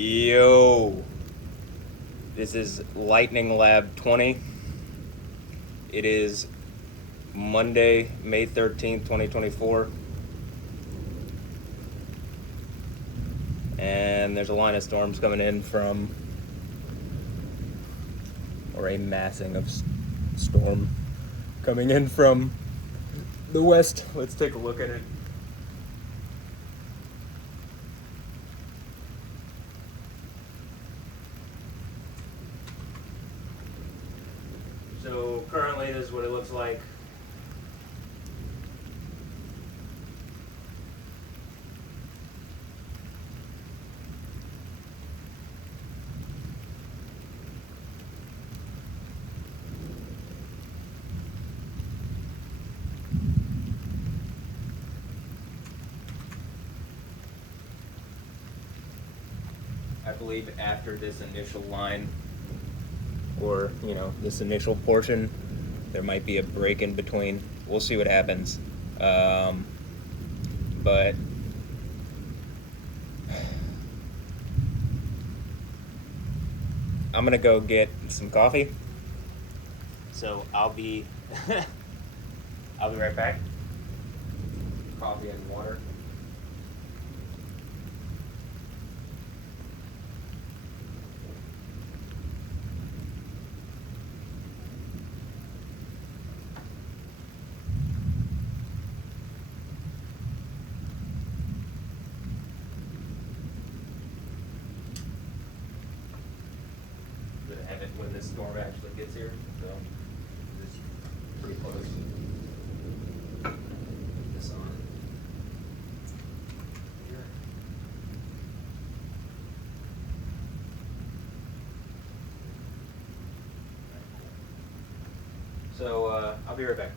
Yo, this is Lightning Lab 20. It is Monday, May 13th, 2024. And there's a line of storms coming in from, or a massing of storm coming in from the west. Let's take a look at it. So currently this is what it looks like. I believe after this initial line, or this initial portion, there might be a break in between. We'll see what happens. But I'm gonna go get some coffee. So I'll be I'll be right back. Coffee and water. Have it when this storm actually gets here, so it's pretty close. Put this on here. So I'll be right back.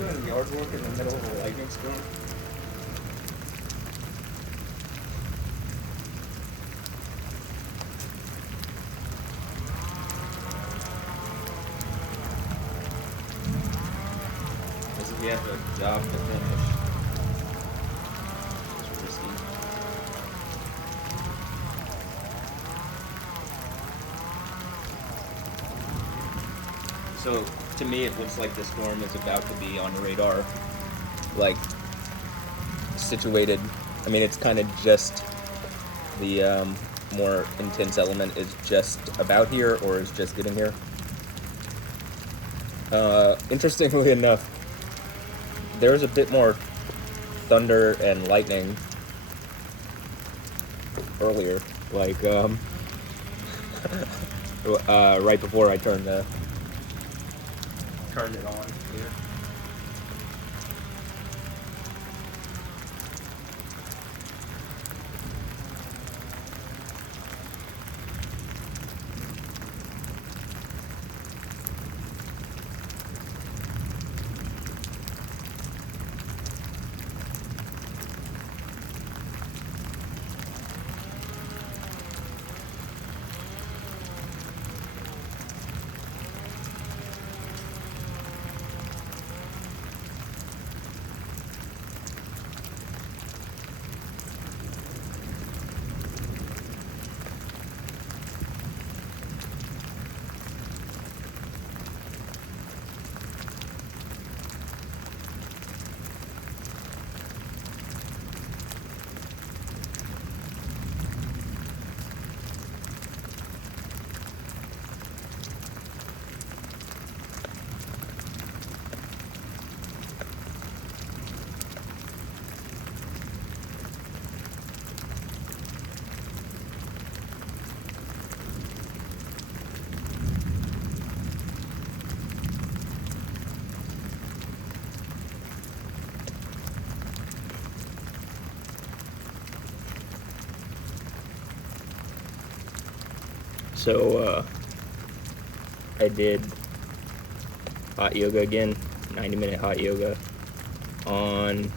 doing yard work in the middle of a lightning storm? As if you have a job to finish. It's risky. So, to me, it looks like the storm is about to be on radar, like, situated. I mean, it's kind of just the more intense element is just about here or is just getting here. Interestingly enough, there's a bit more thunder and lightning earlier, like, right before I turned it on here. So, I did hot yoga again, 90-minute hot yoga on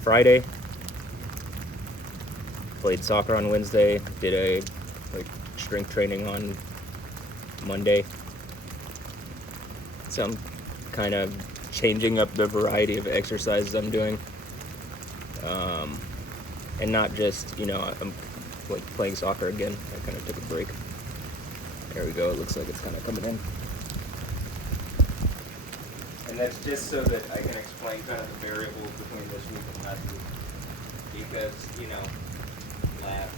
Friday. Played soccer on Wednesday, did a strength training on Monday. So I'm kind of changing up the variety of exercises I'm doing. And not just, I'm like playing soccer again. I kind of took a break. There we go. It looks like it's kind of coming in. And that's just so that I can explain kind of the variables between this week and last week. Because, laugh.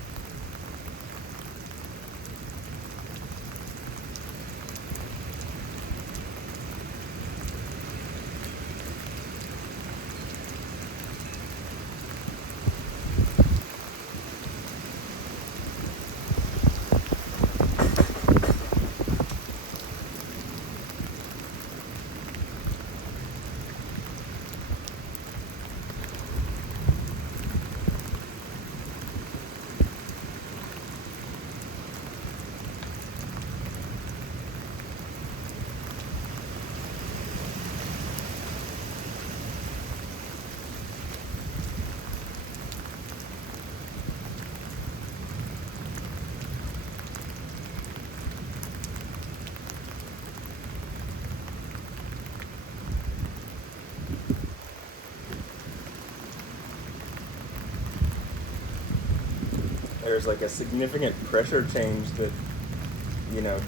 There's like a significant pressure change that,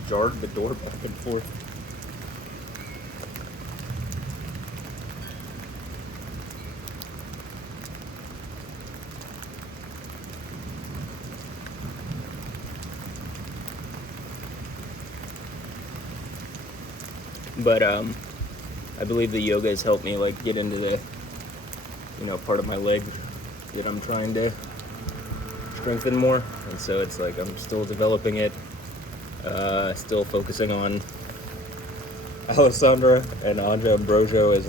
jarred the door back and forth. But I believe the yoga has helped me get into the, part of my leg that I'm trying to strengthen more, and so it's I'm still developing it, still focusing on Alessandra and Anja Ambrosio. Is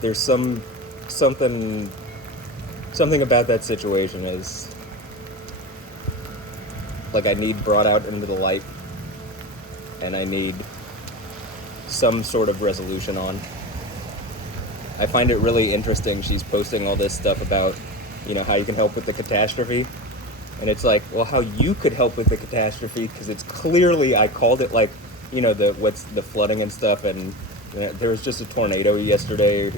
there's something about that situation is I need brought out into the light, and I need some sort of resolution on, I find it really interesting. She's posting all this stuff about, how you can help with the catastrophe. And it's like, well, how you could help with the catastrophe, because it's clearly, I called it like, the flooding and stuff. And there was just a tornado yesterday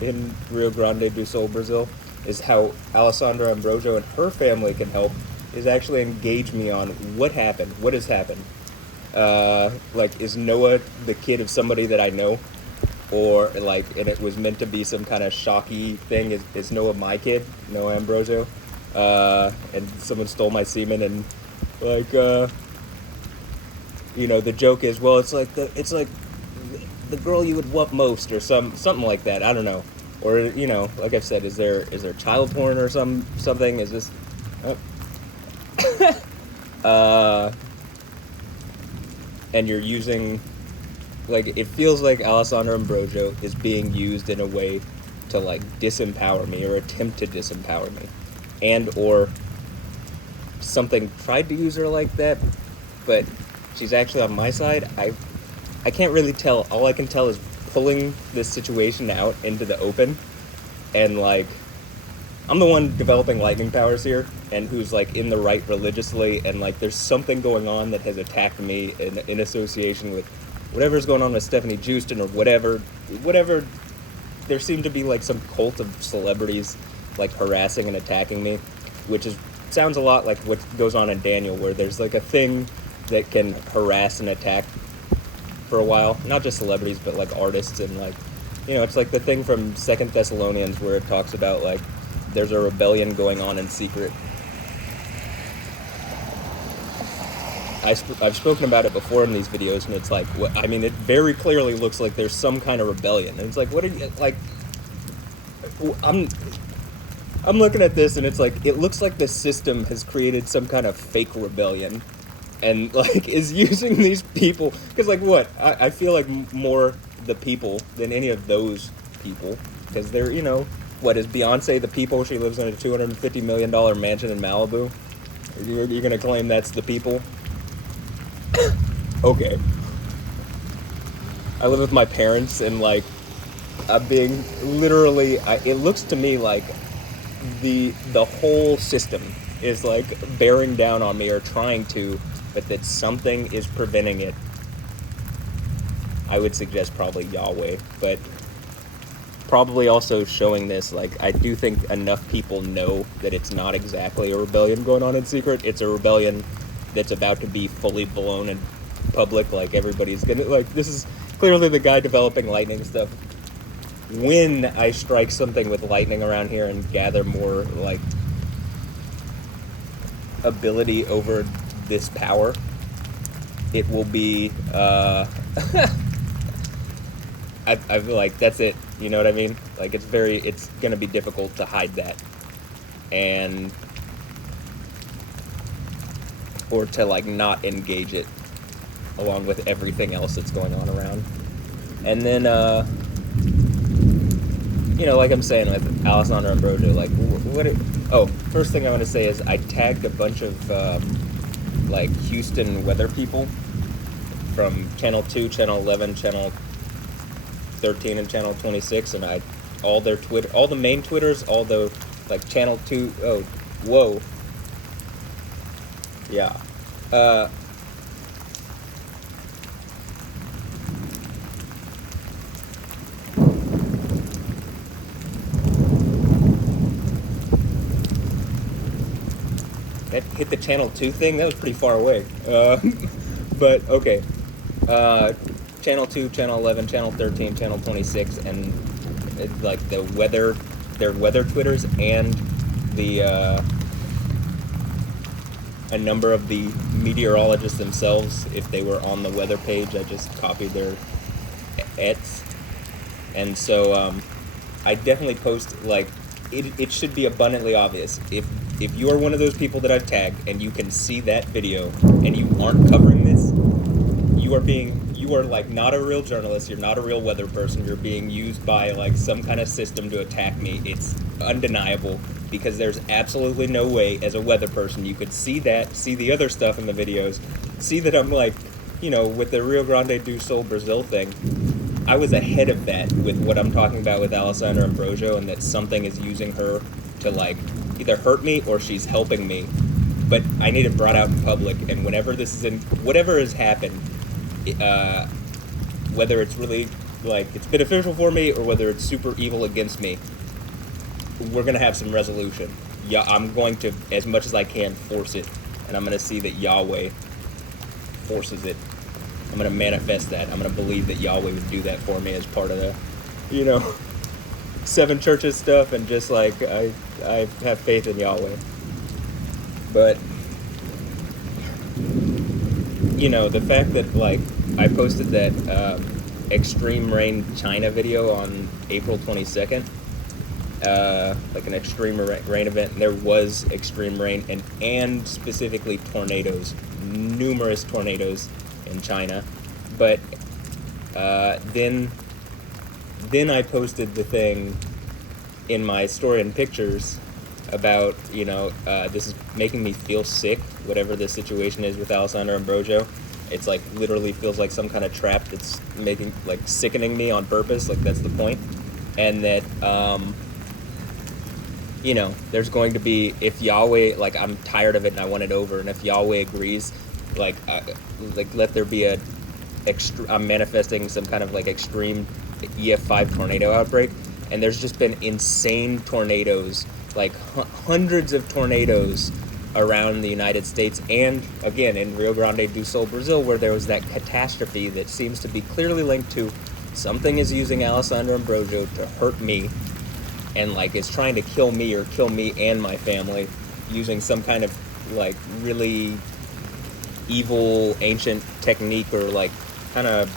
in Rio Grande do Sul, Brazil. Is how Alessandra Ambrosio and her family can help is actually engage me on what happened, what has happened. Is Noah the kid of somebody that I know? Or, and it was meant to be some kind of shocky thing. Is Noah my kid, Noah Ambrosio? And someone stole my semen, and, the joke is, well, it's like the girl you would want most, or something like that. I don't know. Or, like I've said, is there child porn or something? Is this... and you're using... it feels like Alessandra Ambrosio is being used in a way to, disempower me, or attempt to disempower me. And, or something tried to use her like that, but she's actually on my side. I can't really tell. All I can tell is pulling this situation out into the open, and I'm the one developing lightning powers here, and who's in the right religiously, and there's something going on that has attacked me in association with whatever's going on with Stephanie Houston, or whatever. There seemed to be some cult of celebrities harassing and attacking me, which sounds a lot like what goes on in Daniel, where there's a thing that can harass and attack for a while, not just celebrities, but artists, and it's the thing from 2 Thessalonians, where it talks about there's a rebellion going on in secret. I've spoken about it before in these videos, and it's it very clearly looks like there's some kind of rebellion, and it's what are you, I'm looking at this, and it's it looks like the system has created some kind of fake rebellion, and is using these people, because what, I feel more the people than any of those people, because they're, what, is Beyonce the people? She lives in a $250 million mansion in Malibu. You're gonna claim that's the people? Okay. I live with my parents, and I'm being literally, it looks to me like the whole system is bearing down on me, or trying to, but that something is preventing it. I would suggest probably Yahweh, but probably also showing this, I do think enough people know that it's not exactly a rebellion going on in secret. It's a rebellion that's about to be fully blown in public. Everybody's gonna, this is clearly the guy developing lightning stuff. When I strike something with lightning around here and gather more, ability over this power, it will be, I feel that's it, you know what I mean? It's gonna be difficult to hide that, and, or to, not engage it, along with everything else that's going on around. And then, I'm saying with Alessandra Ambrosio, first thing I want to say is I tagged a bunch of, Houston weather people from Channel 2, Channel 11, Channel 13, and Channel 26, and all their Twitter, all the main Twitters, all the, Channel 2, oh, whoa. Yeah. That hit the Channel 2 thing? That was pretty far away. But, okay. Channel 2, Channel 11, Channel 13, Channel 26, and, the weather, their weather Twitters, and the, a number of the meteorologists themselves, if they were on the weather page, I just copied their ets. And so, I definitely post, it should be abundantly obvious. If you are one of those people that I've tagged, and you can see that video, and you aren't covering this, you are not a real journalist, you're not a real weather person, you're being used by some kind of system to attack me. It's undeniable, because there's absolutely no way as a weather person you could see that, see the other stuff in the videos, see that I'm with the Rio Grande do Sul Brazil thing, I was ahead of that with what I'm talking about with Alessandra Ambrosio, and that something is using her to like either hurt me or she's helping me. But I need it brought out in public, and whenever this is in whatever has happened, whether it's really like it's beneficial for me or whether it's super evil against me, we're gonna have some resolution. Yeah, I'm going to, as much as I can, force it, and I'm gonna see that Yahweh forces it. I'm gonna manifest that. I'm gonna believe that Yahweh would do that for me as part of the, you know, seven churches stuff, and just like I have faith in Yahweh. But you know, the fact that like I posted that extreme rain China video on April 22nd, like an extreme rain event, and there was extreme rain and specifically tornadoes, numerous tornadoes in China. But then I posted the thing in my story and pictures about, you know, this is making me feel sick, whatever the situation is with Alessandra Ambrosio. It's like literally feels like some kind of trap that's making, like, sickening me on purpose, like that's the point. And that you know, there's going to be, if Yahweh, like, I'm tired of it and I want it over, and if Yahweh agrees, like let there be I'm manifesting some kind of like extreme EF5 tornado outbreak, and there's just been insane tornadoes, like hundreds of tornadoes around the United States, and again in Rio Grande do Sul, Brazil, where there was that catastrophe that seems to be clearly linked to something is using Alessandra Ambrosio to hurt me, and like is trying to kill me or kill me and my family using some kind of like really evil ancient technique, or like kind of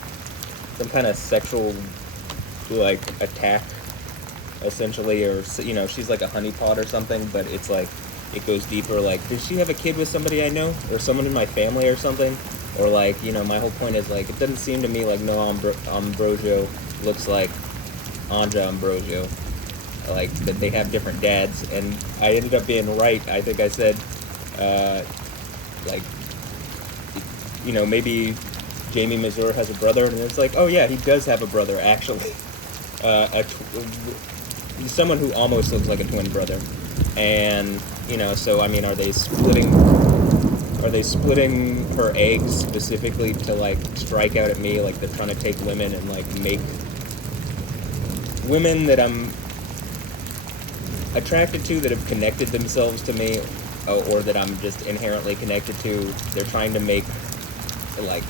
some kind of sexual like attack essentially, or, you know, she's like a honeypot or something, but it's like it goes deeper. Like, did she have a kid with somebody I know, or someone in my family or something? Or like, you know, my whole point is like, it doesn't seem to me like Noah Ambrosio looks like Anja Ambrosio, like that they have different dads. And I ended up being right. I think I said like, you know, maybe Jamie Mazur has a brother, and it's like, oh yeah, he does have a brother actually. Someone who almost looks like a twin brother. And, you know, so I mean, are they splitting her eggs specifically to like strike out at me? Like they're trying to take women and like make women that I'm attracted to, that have connected themselves to me, or that I'm just inherently connected to, they're trying to make like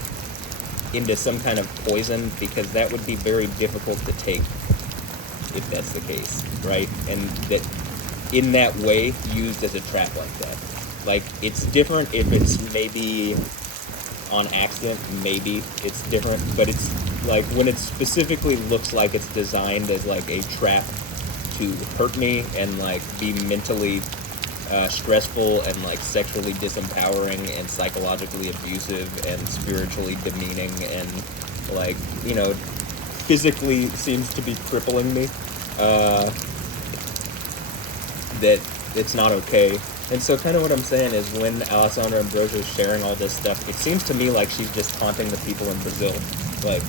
into some kind of poison, because that would be very difficult to take if that's the case, right? And that in that way used as a trap like that. Like, it's different if it's maybe on accident, maybe it's different, but it's like when it specifically looks like it's designed as like a trap to hurt me and like be mentally stressful and like sexually disempowering and psychologically abusive and spiritually demeaning and like, you know, physically seems to be crippling me, that it's not okay. And so kind of what I'm saying is, when Alessandra Ambrosio is sharing all this stuff, it seems to me like she's just taunting the people in Brazil, like,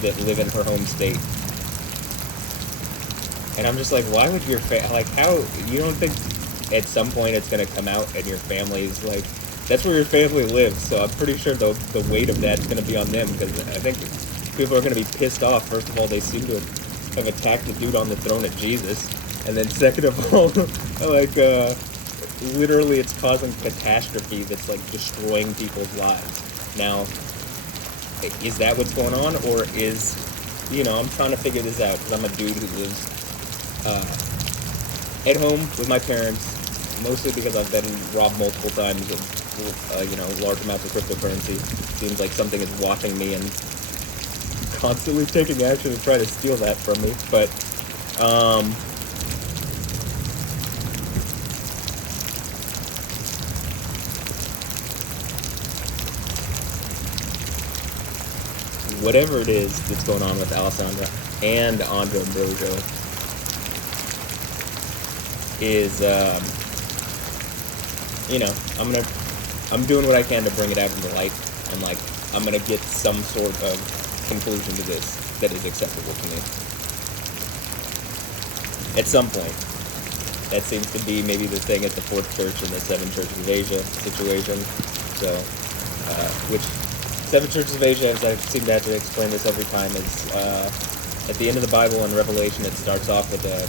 that live in her home state. And I'm just like, why would your like, how, you don't think at some point it's going to come out and your family's like, that's where your family lives, so I'm pretty sure the weight of that's going to be on them, because I think people are going to be pissed off. First of all, they seem to have attacked the dude on the throne of Jesus, and then second of all, like, literally it's causing catastrophe that's like destroying people's lives. Now, is that what's going on, or is, you know, I'm trying to figure this out, because I'm a dude who lives at home with my parents, mostly because I've been robbed multiple times of, you know, large amounts of cryptocurrency. Seems like something is watching me and constantly taking action to try to steal that from me. But, whatever it is that's going on with Alessandra and Anja Ambrosio is, you know, I'm doing what I can to bring it out into light, and like, I'm gonna get some sort of conclusion to this that is acceptable to me. At some point. That seems to be maybe the thing at the fourth church and the seven churches of Asia situation. So, which seven churches of Asia, as I seem to have to explain this every time, is at the end of the Bible in Revelation, it starts off with a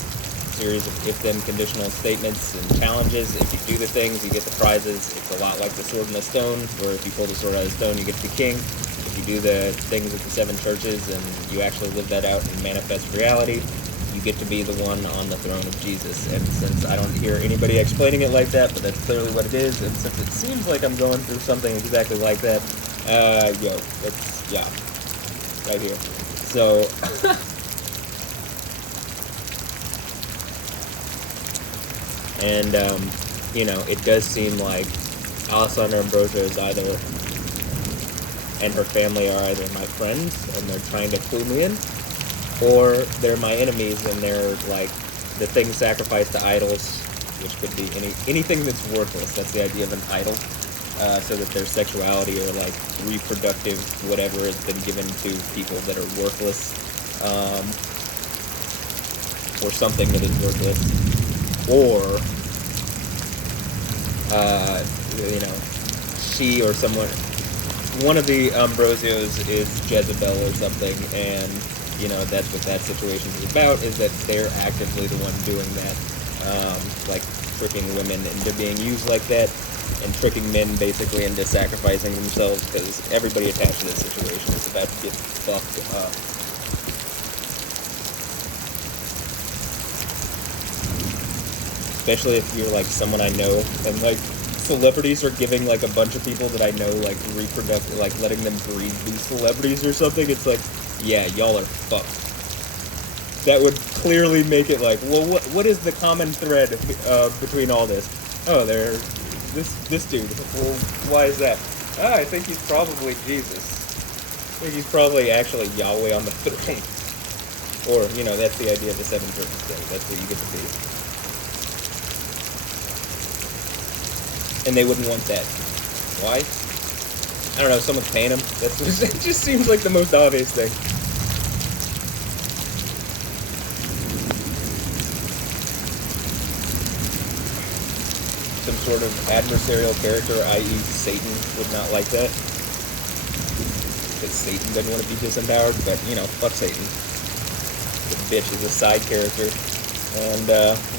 series of if-then conditional statements and challenges. If you do the things, you get the prizes. It's a lot like the sword and the stone, where if you pull the sword out of the stone, you get to be king. If you do the things at the seven churches and you actually live that out and manifest reality, you get to be the one on the throne of Jesus. And since I don't hear anybody explaining it like that, but that's clearly what it is, and since it seems like I'm going through something exactly like that, that's, yeah, right here. So, and, you know, it does seem like Alessandra Ambrosio is either, and her family are either my friends, and they're trying to clue me in, or they're my enemies, and they're like the things sacrificed to idols, which could be anything that's worthless. That's the idea of an idol, so that their sexuality or like reproductive whatever has been given to people that are worthless, or something that is worthless, or you know, she or someone, one of the Ambrosios is Jezebel or something, and you know, that's what that situation is about, is that they're actively the one doing that, like tricking women into being used like that, and tricking men basically into sacrificing themselves, because everybody attached to this situation is about to get fucked up. Especially if you're like someone I know, and like celebrities are giving like a bunch of people that I know like reproductive, like letting them breed these celebrities or something. It's like, yeah, y'all are fucked. That would clearly make it like, well, what is the common thread between all this? Oh, this dude. Well, why is that? I think he's probably Jesus. I think he's probably actually Yahweh on the throne. Or, you know, that's the idea of the seven churches thing. That's what you get to be. And they wouldn't want that. Why? I don't know, someone's paying them. It just seems like the most obvious thing. Some sort of adversarial character, i.e. Satan, would not like that. Because Satan doesn't want to be disempowered, but, you know, fuck Satan. The bitch is a side character. And,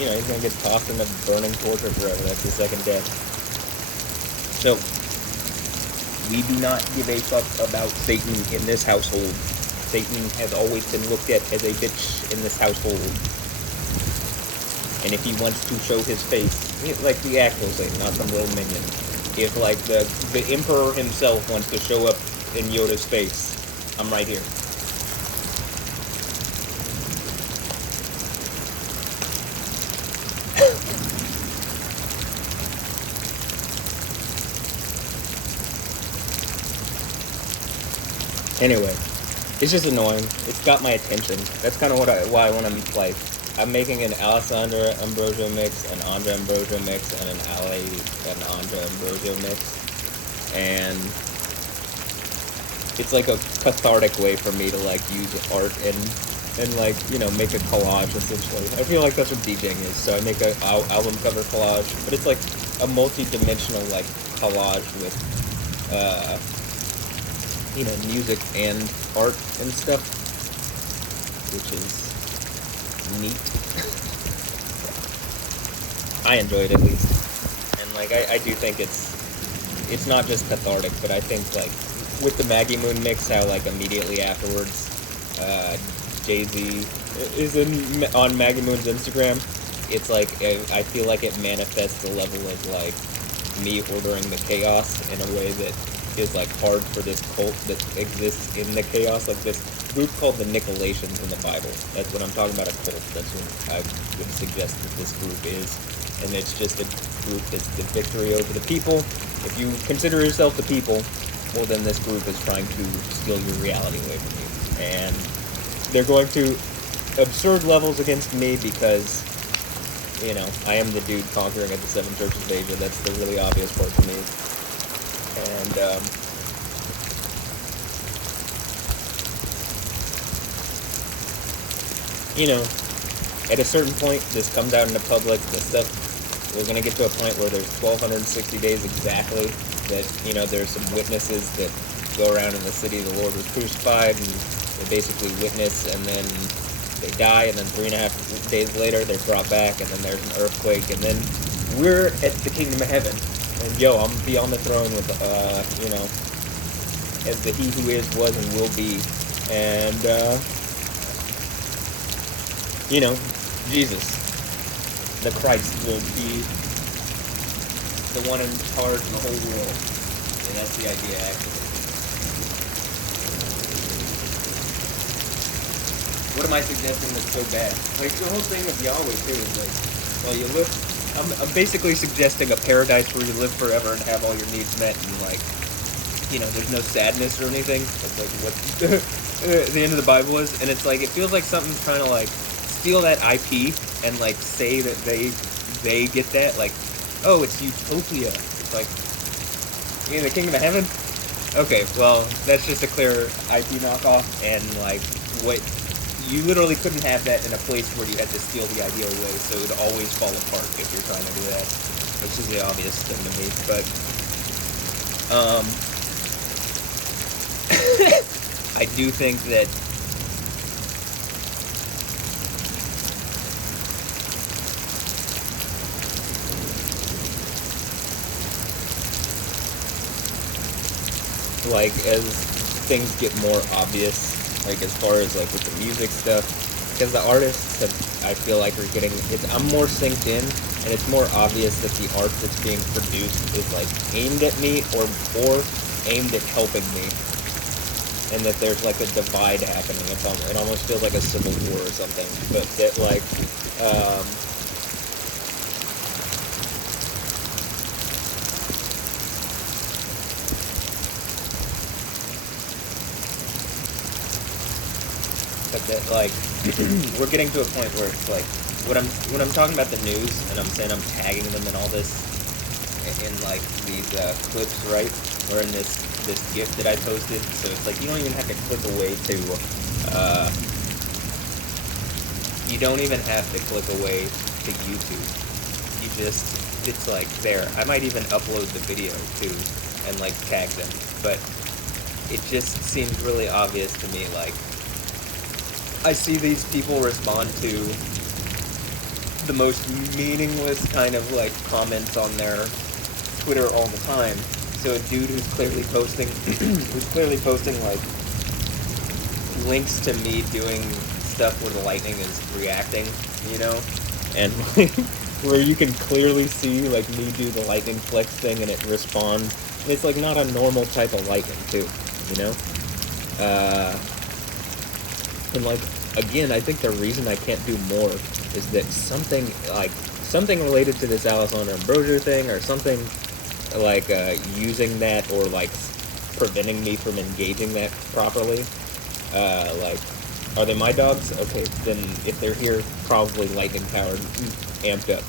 you know, he's going to get tossed in a burning torture forever. That's his second death. So, we do not give a fuck about Satan in this household. Satan has always been looked at as a bitch in this household. And if he wants to show his face, like the actual Satan, not some little minion. If like the Emperor himself wants to show up in Yoda's face, I'm right here. Anyway, it's just annoying. It's got my attention. That's kind of why I want to play. I'm making an Alessandra Ambrosio mix, an Andrea Ambrosio mix, and an Andrea Ambrosio mix. And it's like a cathartic way for me to like use art and like, you know, make a collage essentially. I feel like that's what DJing is. So I make an album cover collage, but it's like a multi-dimensional like collage with you know, music and art and stuff, which is neat. I enjoy it at least, and like I do think it's not just cathartic, but I think like with the Maggie Moon mix, how like immediately afterwards, Jay-Z is on Maggie Moon's Instagram. It's like I feel like it manifests the level of like me ordering the chaos in a way that is like hard for this cult that exists in the chaos, like this group called the Nicolaitans in the Bible. That's what I'm talking about, a cult. That's what I would suggest that this group is. And it's just a group that's the victory over the people. If you consider yourself the people, well then this group is trying to steal your reality away from you. And they're going to absurd levels against me because, you know, I am the dude conquering at the seven churches of Asia. That's the really obvious part for me. And you know, at a certain point, this comes out into public, this stuff, we're going to get to a point where there's 1,260 days exactly that, you know, there's some witnesses that go around in the city the Lord was crucified, and they basically witness, and then they die, and then 3.5 days later, they're brought back, and then there's an earthquake, and then we're at the kingdom of heaven. And yo, I'm gonna be on the throne with, you know, as the He who is, was, and will be. And, you know, Jesus, the Christ, will be the one in charge of the whole world. And that's the idea, actually. What am I suggesting that's so bad? Like, the whole thing of Yahweh, too, is like, well, you live... I'm basically suggesting a paradise where you live forever and have all your needs met, and, like, you know, there's no sadness or anything. That's, like, what the end of the Bible is. And it's like, it feels like something's trying to, like, steal that IP and, like, say that they get that. Like, oh, it's utopia. It's like, you in the kingdom of heaven? Okay, well, that's just a clear IP knockoff, and, like, what... You literally couldn't have that in a place where you had to steal the idea away, so it would always fall apart if you're trying to do that, which is the obvious thing to me. But I do think that like as things get more obvious, like as far as like with the music stuff, because the artists have, I feel like, are getting, I'm more synced in, and it's more obvious that the art that's being produced is like aimed at me or aimed at helping me, and that there's like a divide happening. It almost feels like a civil war or something, but that like but that like we're getting to a point where it's like when I'm talking about the news and I'm saying I'm tagging them in all this in like these clips, right? Or in this GIF that I posted. So it's like you don't even have to click away to you don't even have to click away to YouTube. You just, it's like there. I might even upload the video too and like tag them, but it just seems really obvious to me. Like, I see these people respond to the most meaningless kind of like comments on their Twitter all the time. So a dude who's clearly posting like links to me doing stuff where the lightning is reacting, you know, and like where you can clearly see like me do the lightning flex thing and it respond. And it's like not a normal type of lightning too, you know. And like, again, I think the reason I can't do more is that something related to this Alessandro Ambrosio thing, or something like using that, or like preventing me from engaging that properly. Like, are they my dogs? Okay, then if they're here, probably lightning powered, amped up.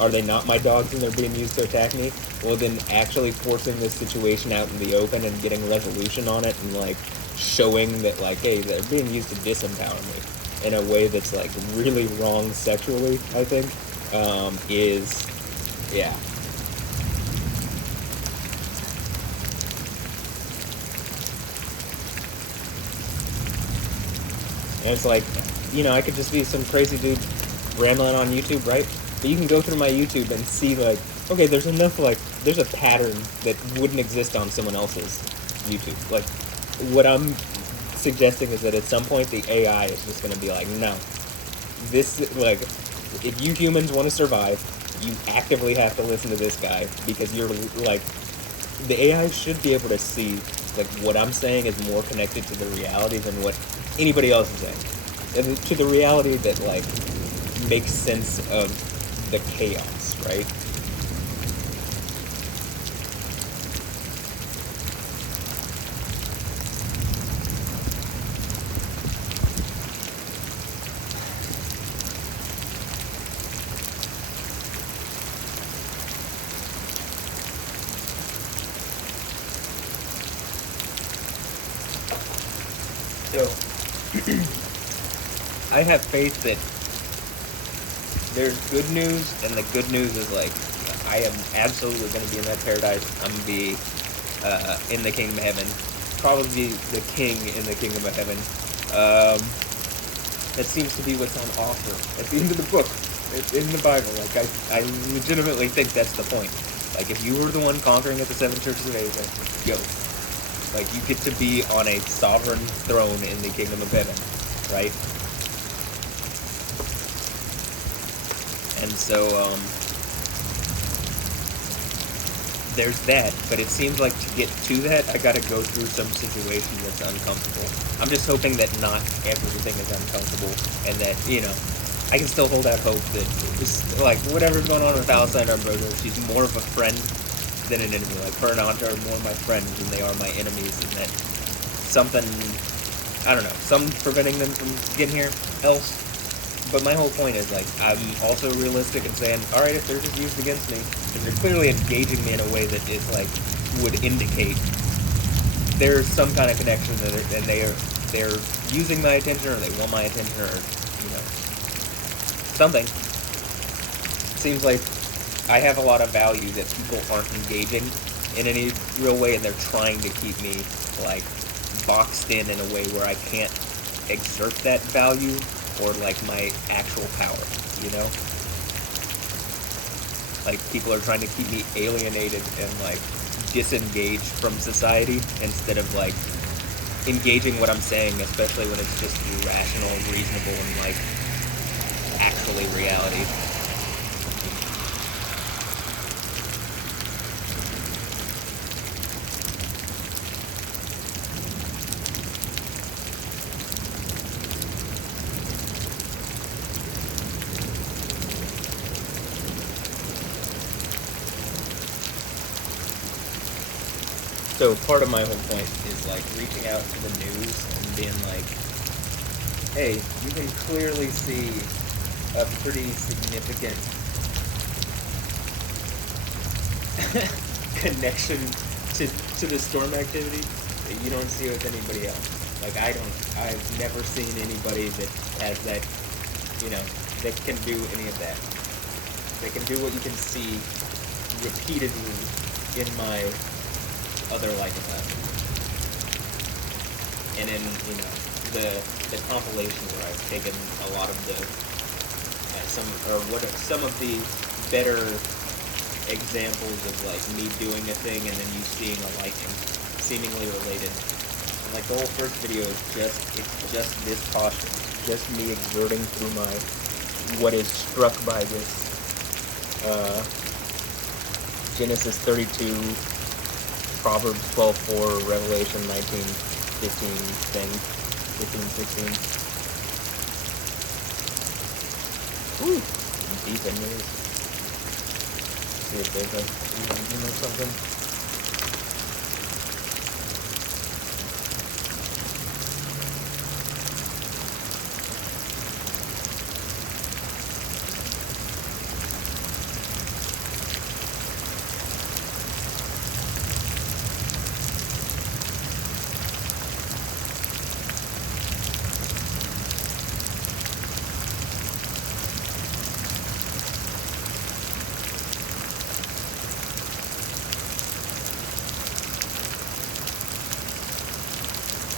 Are they not my dogs and they're being used to attack me? Well, then actually forcing this situation out in the open and getting resolution on it, and like showing that like, hey, they're being used to disempower me in a way that's like really wrong sexually, I think, is, yeah. And it's like, you know, I could just be some crazy dude rambling on YouTube, right? But you can go through my YouTube and see, like, okay, there's enough, like, there's a pattern that wouldn't exist on someone else's YouTube. Like, what I'm suggesting is that at some point the AI is just going to be like, no. This, like, if you humans want to survive, you actively have to listen to this guy, because you're, like, the AI should be able to see, like, what I'm saying is more connected to the reality than what anybody else is saying. And to the reality that, like, makes sense of the chaos, right? So, I have faith that there's good news, and the good news is like I am absolutely going to be in that paradise. I'm going to be in the kingdom of heaven, probably the king in the kingdom of heaven. That seems to be what's on offer at the end of the book. It's in the Bible. Like I legitimately think that's the point. Like if you were the one conquering at the 7 churches of Asia, yo, like you get to be on a sovereign throne in the kingdom of heaven, right? And so there's that, but it seems like to get to that, I gotta go through some situation that's uncomfortable. I'm just hoping that not everything is uncomfortable, and that, you know, I can still hold out hope that just, like, whatever's going on with Palestine, our brother, she's more of a friend than an enemy. Like, her and Anta are more my friends than they are my enemies, and that something, I don't know, something's preventing them from getting here else. But my whole point is, like, I'm also realistic and saying, all right, if they're just used against me, if they're clearly engaging me in a way that is, like, would indicate there's some kind of connection that and they're using my attention, or they want my attention, or, you know, something. Seems like I have a lot of value that people aren't engaging in any real way, and they're trying to keep me, like, boxed in a way where I can't exert that value or like my actual power, you know? Like people are trying to keep me alienated and like disengaged from society instead of like engaging what I'm saying, especially when it's just rational, reasonable, and like actually reality. So part of my whole point is like reaching out to the news and being like, hey, you can clearly see a pretty significant connection to the storm activity that you don't see with anybody else. Like I've never seen anybody that has that, you know, that can do any of that. That can do what you can see repeatedly in my other lifetime. And in, you know, the compilation where I've taken a lot of the some of the better examples of like me doing a thing and then you seeing a lightning seemingly related. And like the whole first video is just this posture, just me exerting through my what is struck by this Genesis 32, Proverbs 12:4, Revelation 19:15 thing, 15:16. Ooh, deep in these. See if there's a or something.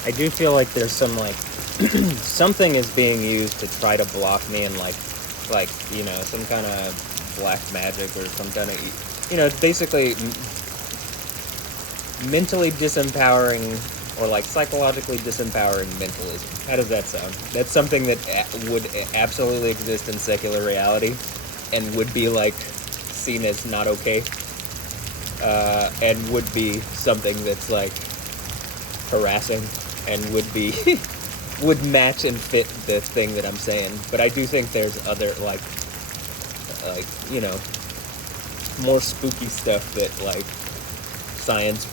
I do feel like there's some like something is being used to try to block me, and like you know, some kind of black magic or some kind of, you know, basically mentally disempowering or like psychologically disempowering mentalism. How does that sound? That's something that would absolutely exist in secular reality and would be like seen as not okay, and would be something that's like harassing and would be would match and fit the thing that I'm saying. But I do think there's other like you know, more spooky stuff that like science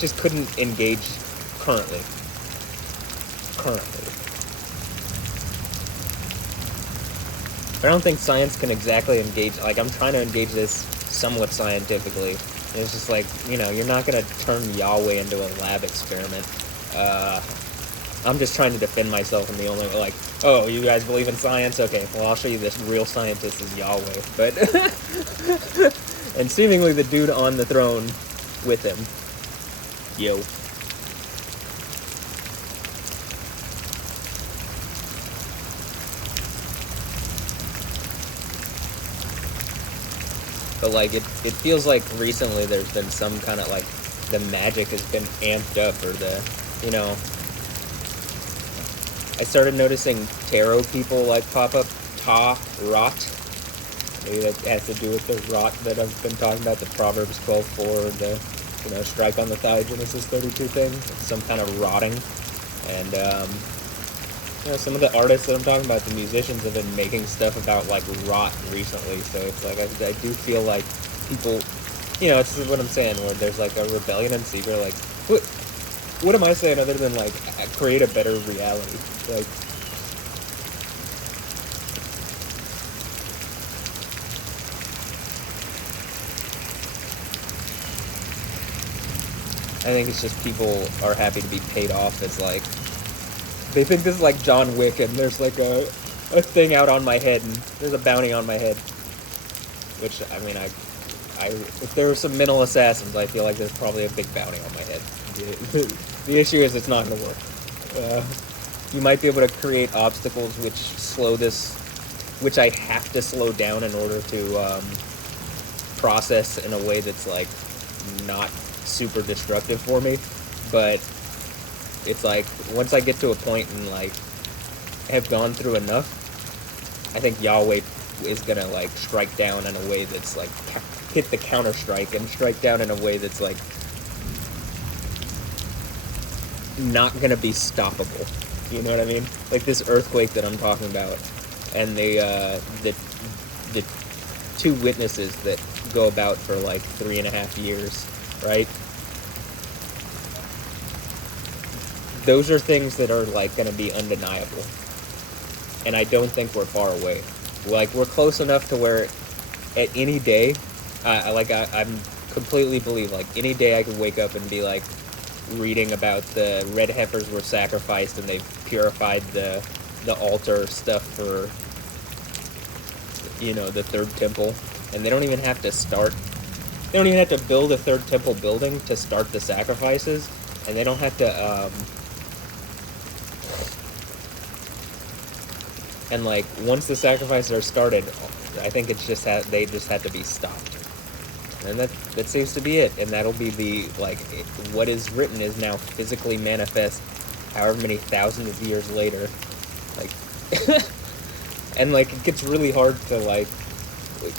just couldn't engage currently. I don't think science can exactly engage, like I'm trying to engage this somewhat scientifically. And it's just like, you know, you're not going to turn Yahweh into a lab experiment. I'm just trying to defend myself, and the only, like, oh, you guys believe in science? Okay, well, I'll show you this real scientist is Yahweh. But, and seemingly the dude on the throne with him. Yo. But, like, it feels like recently there's been some kind of, like, the magic has been amped up, or the, you know, I started noticing tarot people, like, pop up. Rot. Maybe that has to do with the rot that I've been talking about, the Proverbs 12:4, the, you know, strike on the thigh, Genesis 32 thing. It's some kind of rotting. And, you know, some of the artists that I'm talking about, the musicians, have been making stuff about, like, rot recently. So it's like, I do feel like people, you know, it's what I'm saying, where there's, like, a rebellion in secret. Like, what am I saying other than, like, create a better reality? Like, I think it's just people are happy to be paid off as, like, they think this is like John Wick, and there's, like, a thing out on my head, and there's a bounty on my head. Which, I mean, if there were some mental assassins, I feel like there's probably a big bounty on my head. The issue is it's not going to work. You might be able to create obstacles which slow this, which I have to slow down in order to process in a way that's, like, not super destructive for me. But it's like, once I get to a point and, like, have gone through enough, I think Yahweh is gonna, like, strike down in a way that's, like, hit the counter strike and strike down in a way that's, like, not gonna be stoppable. You know what I mean? Like this earthquake that I'm talking about, and the two witnesses that go about for, like, 3.5 years, right? Those are things that are, like, going to be undeniable. And I don't think we're far away. Like, we're close enough to where at any day, I'm completely believe, like, any day I could wake up and be, like, reading about the red heifers were sacrificed and they've purified the altar stuff for, you know, the third temple. And they don't even have to build a third temple building to start the sacrifices. And they don't have to, and, like, once the sacrifices are started, I think it's just they just have to be stopped. And that seems to be it. And that'll be the, like, what is written is now physically manifest however many thousands of years later. Like, and, like, it gets really hard to, like,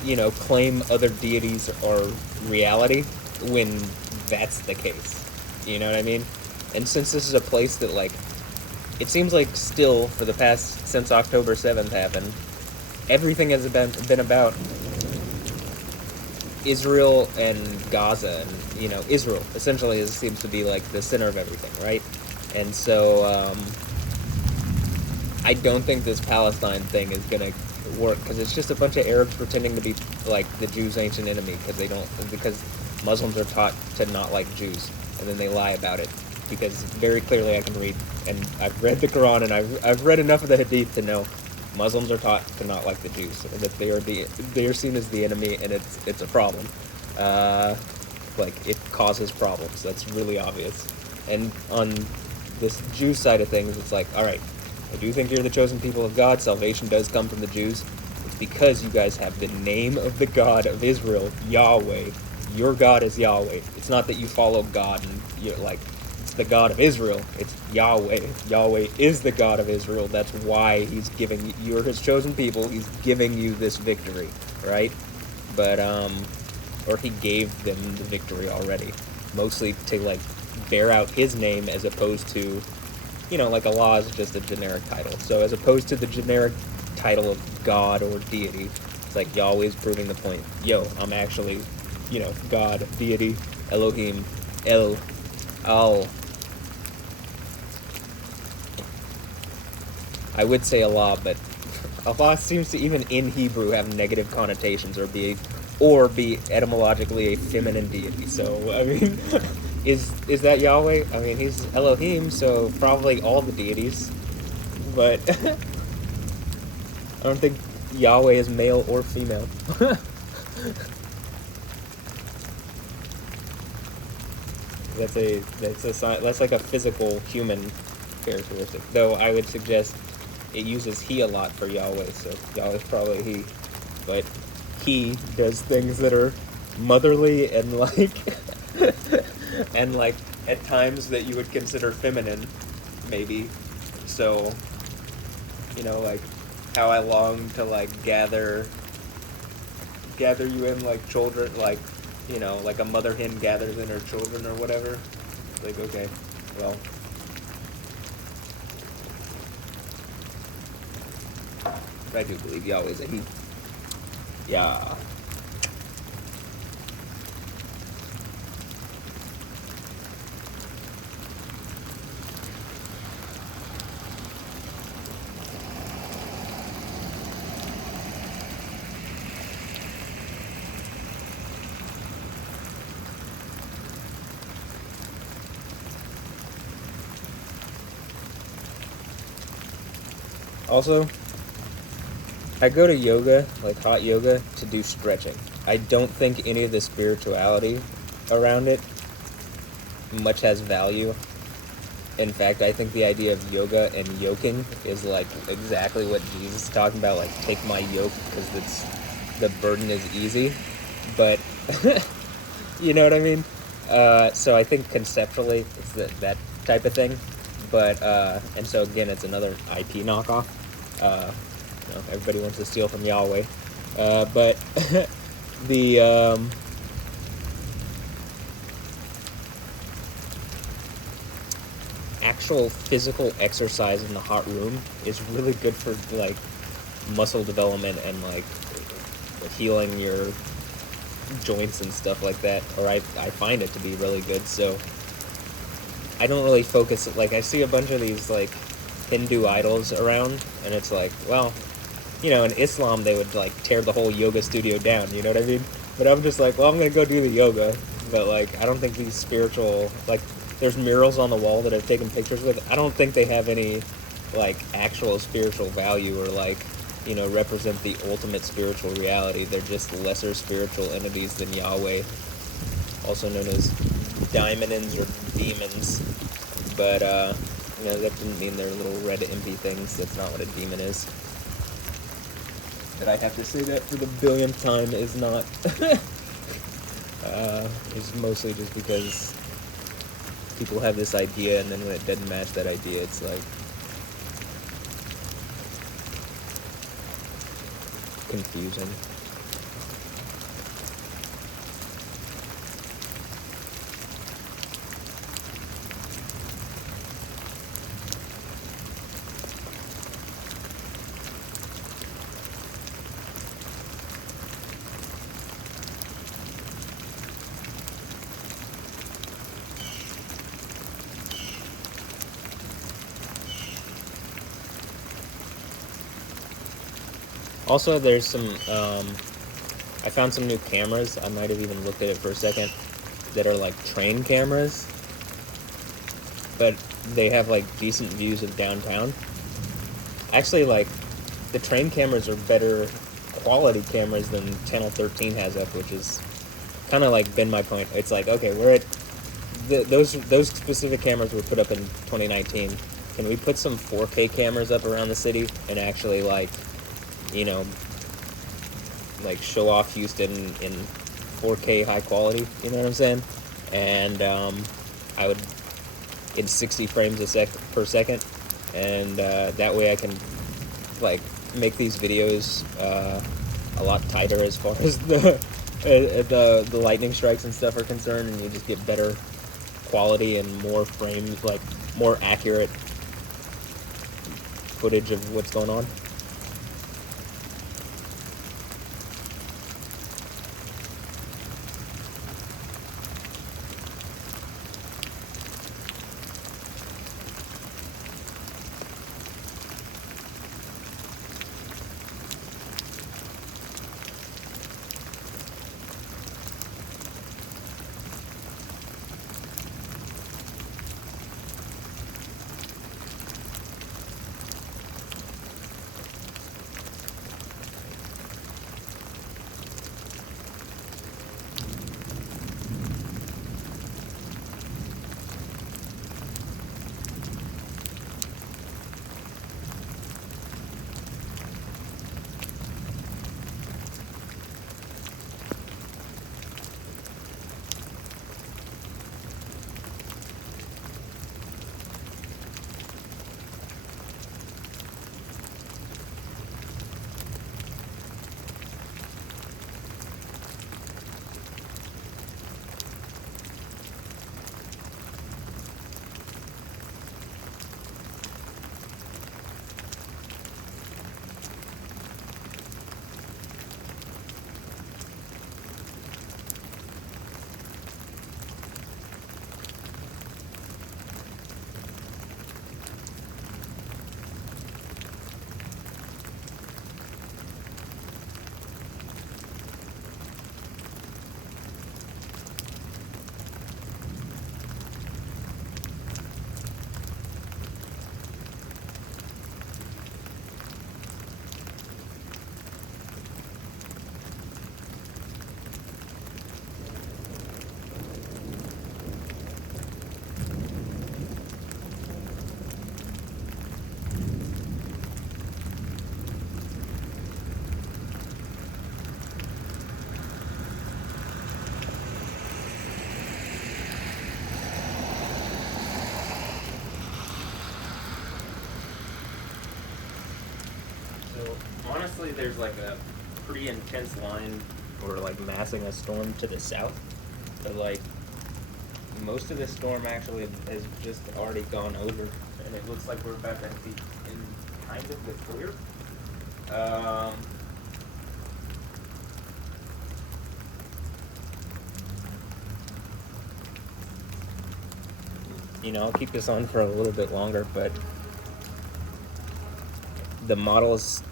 you know, claim other deities or reality when that's the case. You know what I mean? And since this is a place that, like, it seems like still, for the past, since October 7th happened, everything has been about Israel and Gaza, and, you know, Israel essentially seems to be, like, the center of everything, right? And so, I don't think this Palestine thing is gonna work, because it's just a bunch of Arabs pretending to be, like, the Jews' ancient enemy, because Muslims are taught to not like Jews, and then they lie about it. Because very clearly I can read, and I've read the Quran, and I've read enough of the Hadith to know Muslims are taught to not like the Jews, and that they are seen as the enemy, and it's a problem. Like, it causes problems. That's really obvious. And on this Jew side of things, it's like, all right, I do think you're the chosen people of God. Salvation does come from the Jews. It's because you guys have the name of the God of Israel, Yahweh. Your God is Yahweh. It's not that you follow God and you're like, the God of Israel. It's Yahweh. Yahweh is the God of Israel. That's why he's giving you're his chosen people. He's giving you this victory, right? But or he gave them the victory already, mostly to, like, bear out his name, as opposed to, you know, like, Allah is just a generic title. So as opposed to the generic title of God or deity, it's like Yahweh's proving the point. Yo, I'm actually, you know, God, deity, Elohim, El, Al. I would say Allah, but Allah seems to, even in Hebrew, have negative connotations, or be etymologically a feminine deity. So, I mean, Is that Yahweh? I mean, he's Elohim, so probably all the deities. But I don't think Yahweh is male or female. That's like a physical human characteristic. Though I would suggest it uses he a lot for Yahweh, so Yahweh's probably he. But he does things that are motherly and like and like at times that you would consider feminine, maybe. So, like how I long to like gather you in like children, like like a mother hen gathers in her children or whatever. Like, okay, well, I do believe Yahweh's a he. Yeah. Also, I go to yoga, like hot yoga, to do stretching. I don't think any of the spirituality around it much has value. In fact, I think the idea of yoga and yoking is like exactly what Jesus is talking about, like take my yoke because the burden is easy. But you know what I mean? So I think conceptually it's that type of thing. But and so again, it's another IP knockoff. Everybody wants to steal from Yahweh, but the actual physical exercise in the hot room is really good for like muscle development and like healing your joints and stuff like that. Or I find it to be really good. So I don't really focus, like I see a bunch of these like Hindu idols around, and it's like, well, in Islam they would like tear the whole yoga studio down, you know what I mean? But I'm just like, well, I'm gonna go do the yoga, but like I don't think these spiritual, like there's murals on the wall that I've taken pictures with. I don't think they have any like actual spiritual value or like represent the ultimate spiritual reality. They're just lesser spiritual entities than Yahweh, also known as daimons or demons. But that didn't mean they're little red impy things. That's not what a demon is. That I have to say that for the billionth time is not. Is mostly just because people have this idea, and then when it doesn't match that idea, it's like confusing. Also, there's some, I found some new cameras. I might have even looked at it for a second, that are like train cameras, but they have like decent views of downtown. Actually, like, the train cameras are better quality cameras than Channel 13 has up, which is kind of like been my point. It's like, okay, we're at, those specific cameras were put up in 2019. Can we put some 4K cameras up around the city and actually like, like show off Houston in 4K high quality, you know what I'm saying? And I would, in 60 frames per second, and that way I can like make these videos a lot tighter as far as the lightning strikes and stuff are concerned, and you just get better quality and more frames, like more accurate footage of what's going on. honestly, there's like a pretty intense line or like massing a storm to the south, but like most of the storm actually has just already gone over, and it looks like we're about to be in kind of the clear. I'll keep this on for a little bit longer, but the models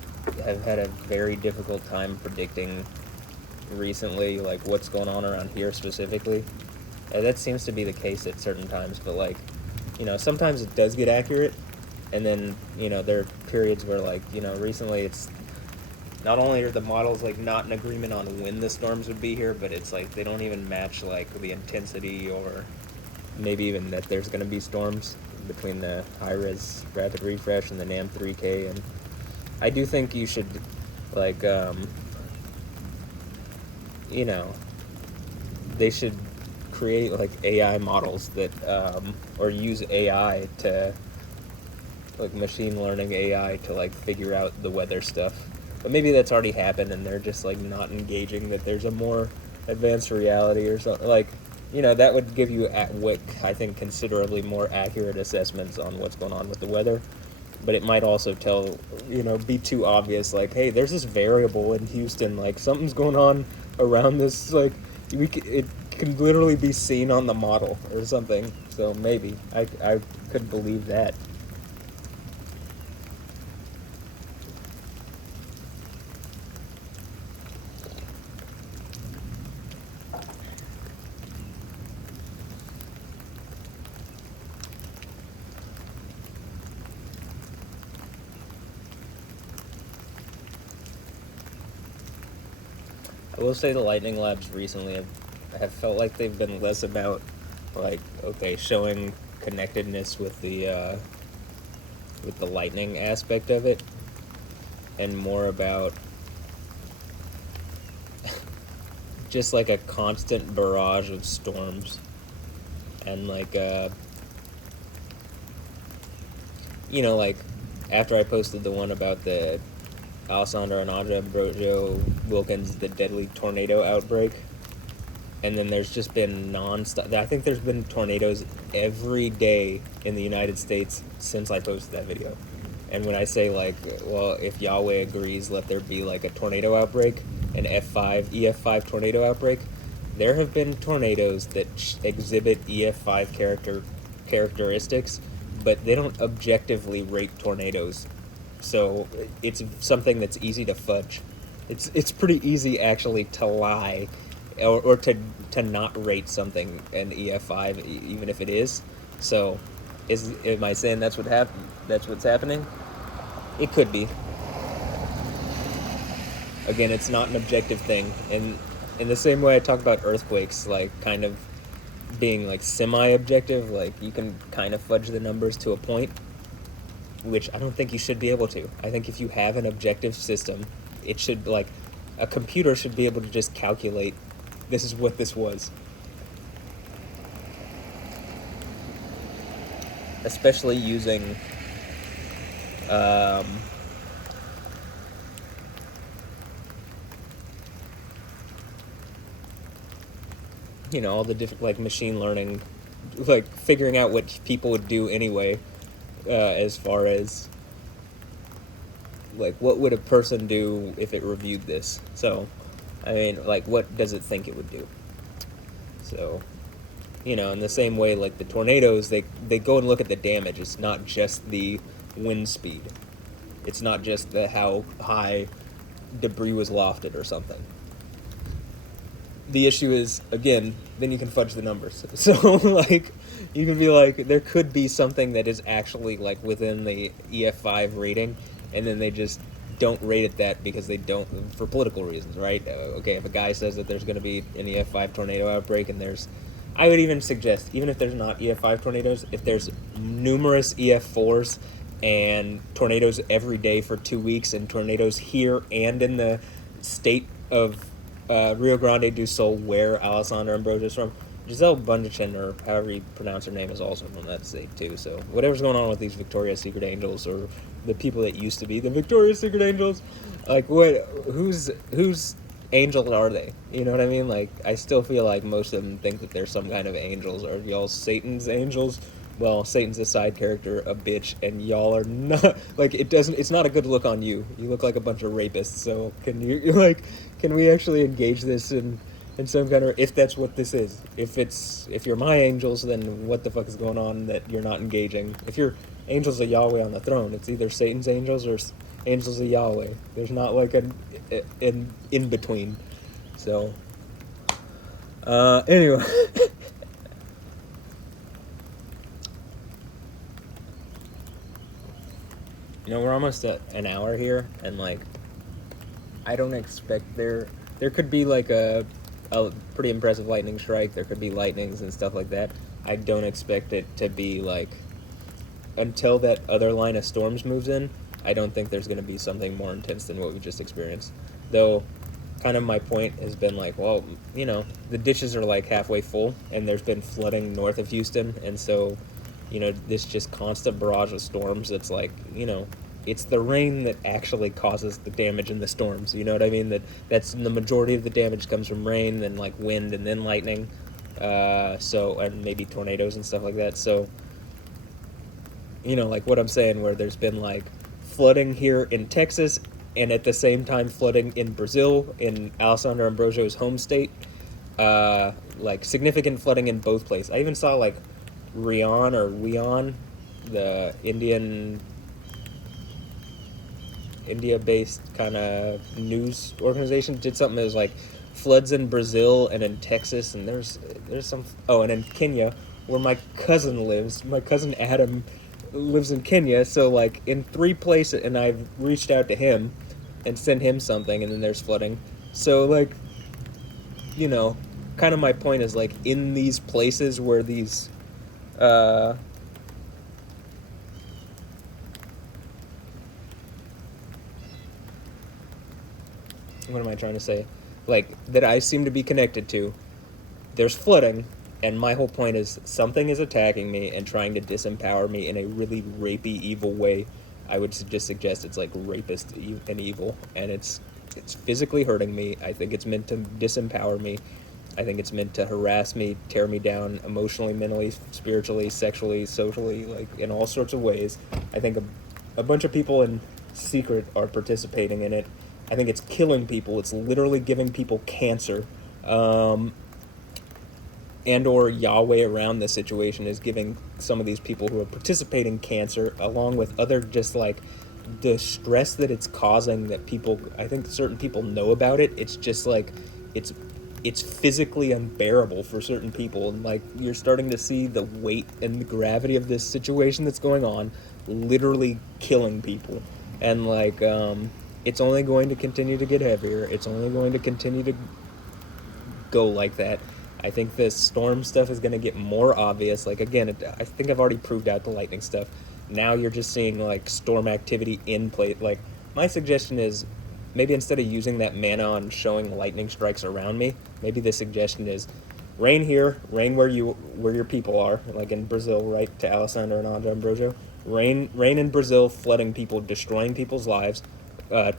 have had a very difficult time predicting recently, like what's going on around here specifically. That seems to be the case at certain times, but like, sometimes it does get accurate, and then, there are periods where like, recently it's not only are the models like not in agreement on when the storms would be here, but it's like they don't even match like the intensity or maybe even that there's going to be storms between the high-res rapid refresh and the NAM 3K. And I do think you should like they should create like AI models that or use AI to like machine learning AI to like figure out the weather stuff. But maybe that's already happened and they're just like not engaging that there's a more advanced reality or something. Like, that would give you I think considerably more accurate assessments on what's going on with the weather. But it might also be too obvious, like, hey, there's this variable in Houston, like something's going on around this, like it can literally be seen on the model or something. So maybe I could believe that. I will say the Lightning Labs recently have felt like they've been less about, like, okay, showing connectedness with the lightning aspect of it, and more about just like a constant barrage of storms, and like like after I posted the one about the Alessandro and Ambrosio Wilkins, the deadly tornado outbreak, and then there's just been non-stop. I think there's been tornadoes every day in the United States since I posted that video. And when I say like, well, if Yahweh agrees, let there be like a tornado outbreak, an EF5 tornado outbreak, there have been tornadoes that exhibit EF5 characteristics, but they don't objectively rate tornadoes. So it's something that's easy to fudge. It's pretty easy actually to lie, or to not rate something an EF5 even if it is. So am I saying that's what's happening? It could be. Again, it's not an objective thing, and in the same way I talk about earthquakes, like kind of being like semi-objective, like you can kind of fudge the numbers to a point, which I don't think you should be able to. I think if you have an objective system, it should, like, a computer should be able to just calculate, this is what this was. Especially using all the different, like, machine learning, like, figuring out what people would do anyway, as far as, like, what would a person do if it reviewed this? So, I mean, like, what does it think it would do? So, in the same way, like, the tornadoes, they go and look at the damage. It's not just the wind speed. It's not just how high debris was lofted or something. The issue is, again, then you can fudge the numbers. So, like, you can be like, there could be something that is actually, like, within the EF5 rating, and then they just don't rate it that because they don't, for political reasons, right? Okay, if a guy says that there's going to be an EF5 tornado outbreak, and I would even suggest, even if there's not EF5 tornadoes, if there's numerous EF4s and tornadoes every day for 2 weeks, and tornadoes here and in the state of Rio Grande do Sul, where Alessandro Ambrosio is from, Giselle Bundchen, or however you pronounce her name, is also from that state too. So whatever's going on with these Victoria's Secret Angels, or the people that used to be the Victoria's Secret Angels, like whose angel are they? You know what I mean? Like I still feel like most of them think that they're some kind of angels. Are y'all Satan's angels? Well, Satan's a side character, a bitch, and y'all are not. Like it doesn't. It's not a good look on you. You look like a bunch of rapists. So can you like? Can we actually engage this in some kind of, if that's what this is, if you're my angels, then what the fuck is going on that you're not engaging? If you're angels of Yahweh on the throne, it's either Satan's angels or angels of Yahweh. There's not like an in between. So anyway. We're almost at an hour here, and like I don't expect there could be like a pretty impressive lightning strike. There could be lightnings and stuff like that. I don't expect it to be like, until that other line of storms moves in, I don't think there's going to be something more intense than what we just experienced. Though, kind of my point has been like, well, the ditches are like halfway full, and there's been flooding north of Houston, and so, this just constant barrage of storms. It's like, it's the rain that actually causes the damage in the storms. You know what I mean? That's the majority of the damage comes from rain, then like wind, and then lightning. And maybe tornadoes and stuff like that. So, like what I'm saying, where there's been like flooding here in Texas, and at the same time flooding in Brazil, in Alessandro Ambrosio's home state. Like significant flooding in both places. I even saw like WION, the India-based kind of news organization, did something that was like floods in Brazil and in Texas, and there's some, and in Kenya, where my cousin lives. My cousin Adam lives in Kenya, so like in 3 places, and I've reached out to him and sent him something, and then there's flooding. So like, kind of my point is like, in these places where these what am I trying to say? Like, that I seem to be connected to, there's flooding, and my whole point is something is attacking me and trying to disempower me in a really rapey, evil way. I would just suggest it's like rapist and evil, and it's physically hurting me. I think it's meant to disempower me. I think it's meant to harass me, tear me down emotionally, mentally, spiritually, sexually, socially, like in all sorts of ways. I think a bunch of people in secret are participating in it. I think it's killing people. It's literally giving people cancer. And or Yahweh around the situation is giving some of these people who are participating cancer, along with other just like the stress that it's causing, that people, I think certain people know about it. It's just like, it's physically unbearable for certain people, and like you're starting to see the weight and the gravity of this situation that's going on, literally killing people. And like it's only going to continue to get heavier. It's only going to continue to go like that. I think the storm stuff is going to get more obvious. Like, again, I think I've already proved out the lightning stuff. Now you're just seeing, like, storm activity in place. Like, my suggestion is, maybe instead of using that mana on showing lightning strikes around me, maybe the suggestion is, rain here, rain where your people are, like in Brazil, right, to Alessandro and Andre Ambrosio. Rain in Brazil, flooding people, destroying people's lives.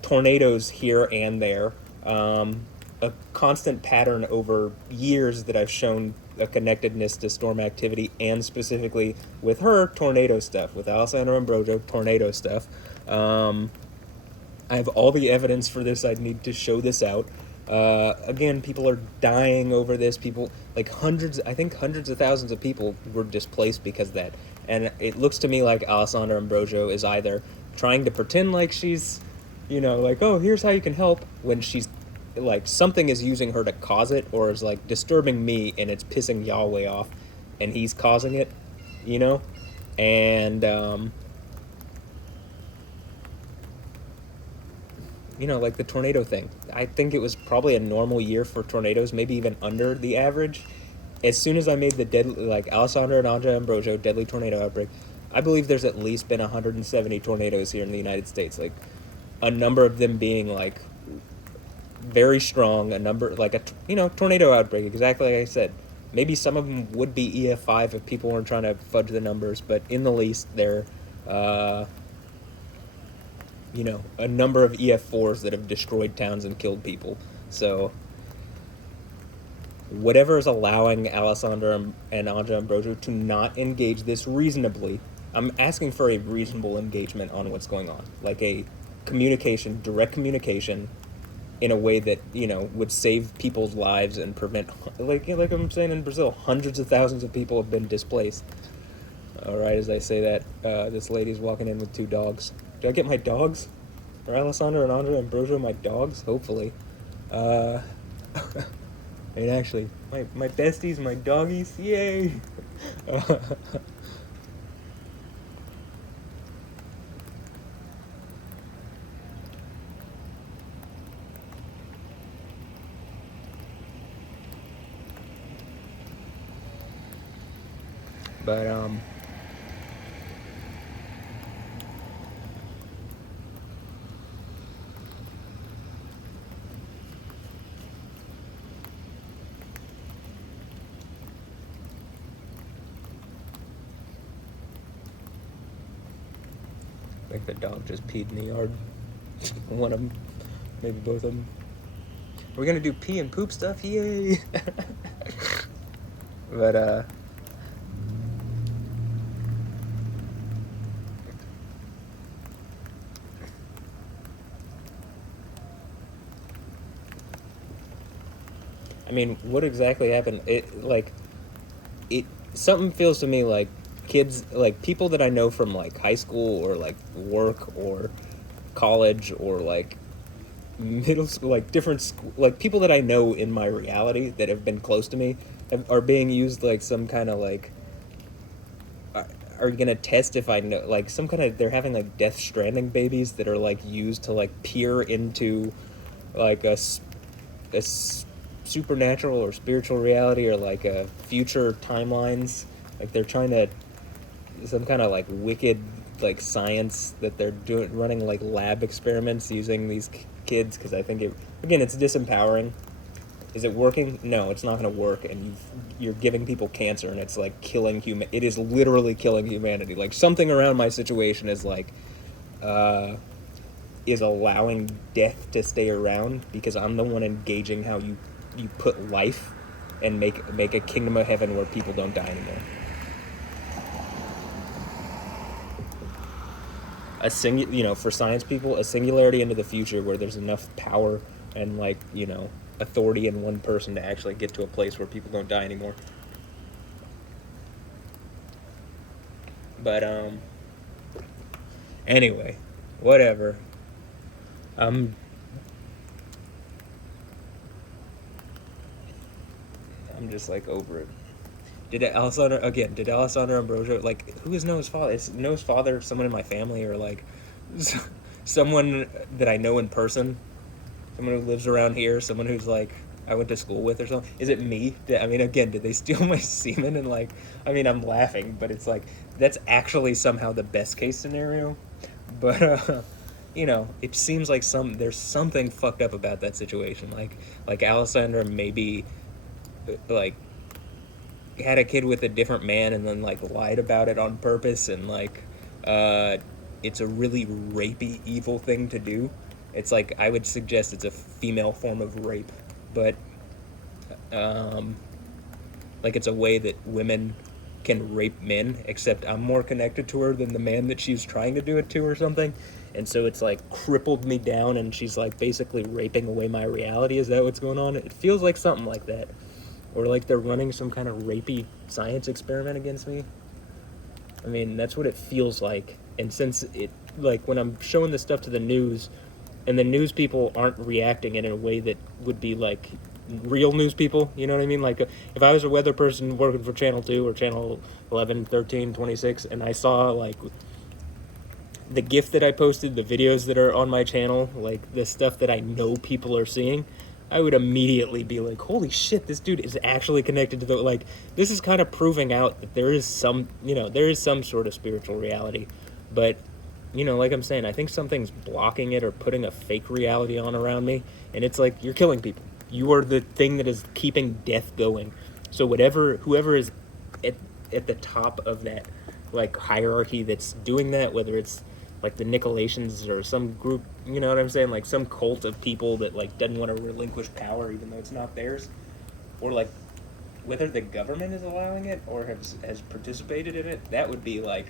Tornadoes here and there. A constant pattern over years that I've shown a connectedness to storm activity, and specifically with her, tornado stuff. With Alessandro Ambrosio, tornado stuff. I have all the evidence for this. I need to show this out. Again, people are dying over this. People, like hundreds of thousands of people were displaced because of that. And it looks to me like Alessandra Ambrosio is either trying to pretend like she's, like, oh, here's how you can help, when she's, like, something is using her to cause it, or is, like, disturbing me, and it's pissing Yahweh off, and he's causing it, And, like the tornado thing. I think it was probably a normal year for tornadoes, maybe even under the average. As soon as I made the deadly, like, Alessandro and Andre Ambrosio deadly tornado outbreak, I believe there's at least been 170 tornadoes here in the United States. Like, a number of them being, like, very strong, a number, like, tornado outbreak, exactly like I said. maybe some of them would be EF5 if people weren't trying to fudge the numbers, but in the least, they're, a number of EF4s that have destroyed towns and killed people. So whatever is allowing Alessandra and Anja Ambrosio to not engage this reasonably, I'm asking for a reasonable engagement on what's going on. Like a communication, direct communication, in a way that, would save people's lives and prevent, like I'm saying in Brazil, hundreds of thousands of people have been displaced. All right, as I say that, this lady's walking in with 2 dogs. Did I get my dogs? Are Alessandra and Anja Ambrosio my dogs? Hopefully. Actually, my besties, my doggies, yay! But, I think the dog just peed in the yard. One of them, maybe both of them. We're gonna do pee and poop stuff, yay! But, what exactly happened? Something feels to me like kids, like people that I know from like high school or like work or college or like middle school, like different school, like people that I know in my reality that have been close to me are being used like some kind of like, are gonna test if I know, like some kind of, they're having like Death Stranding babies that are like used to like peer into like a supernatural or spiritual reality or like a future timelines. Like they're trying to, some kind of like wicked like science that they're running like lab experiments using these kids, because I think it's disempowering. Is it working? No, it's not going to work, and you're giving people cancer, and it's like killing it is literally killing humanity. Like something around my situation is like is allowing death to stay around, because I'm the one engaging how you put life and make a kingdom of heaven where people don't die anymore. For science people, a singularity into the future where there's enough power and like, authority in one person to actually get to a place where people don't die anymore. But anyway, whatever. I'm just like over it. Did Alessandra Ambrosio, like, who is Noah's father? Is Noah's father someone in my family, or like someone that I know in person? Someone who lives around here? Someone who's like I went to school with or something? Is it me? Did they steal my semen? And like, I'm laughing, but it's like, that's actually somehow the best case scenario. But, it seems like there's something fucked up about that situation. Like Alessandra maybe, like, had a kid with a different man and then like lied about it on purpose, and like it's a really rapey, evil thing to do. It's like, I would suggest it's a female form of rape, but like it's a way that women can rape men, except I'm more connected to her than the man that she's trying to do it to or something. And so it's like crippled me down, and she's like basically raping away my reality. Is that what's going on? It feels like something like that. Or like they're running some kind of rapey science experiment against me. That's what it feels like. And since it, like, when I'm showing this stuff to the news, and the news people aren't reacting in a way that would be like real news people, you know what I mean? Like, if I was a weather person working for Channel 2 or Channel 11, 13, 26, and I saw like the GIF that I posted, the videos that are on my channel, like the stuff that I know people are seeing, I would immediately be like, holy shit, this dude is actually connected to like, this is kind of proving out that there is some sort of spiritual reality. But, like I'm saying, I think something's blocking it or putting a fake reality on around me. And it's like, you're killing people. You are the thing that is keeping death going. So whoever is at the top of that like hierarchy that's doing that, whether it's like the Nicolations or some group, you know what I'm saying, like some cult of people that like doesn't want to relinquish power even though it's not theirs, or like whether the government is allowing it or has participated in it, that would be like,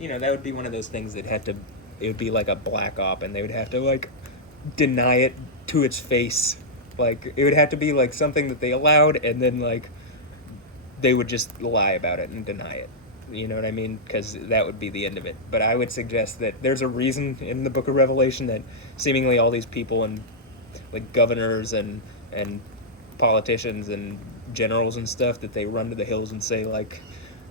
that would be one of those things that had to, it would be like a black op, and they would have to like deny it to its face. Like it would have to be like something that they allowed, and then like they would just lie about it and deny it. You know what I mean? Because that would be the end of it. But I would suggest that there's a reason in the Book of Revelation that seemingly all these people and like governors and politicians and generals and stuff, that they run to the hills and say like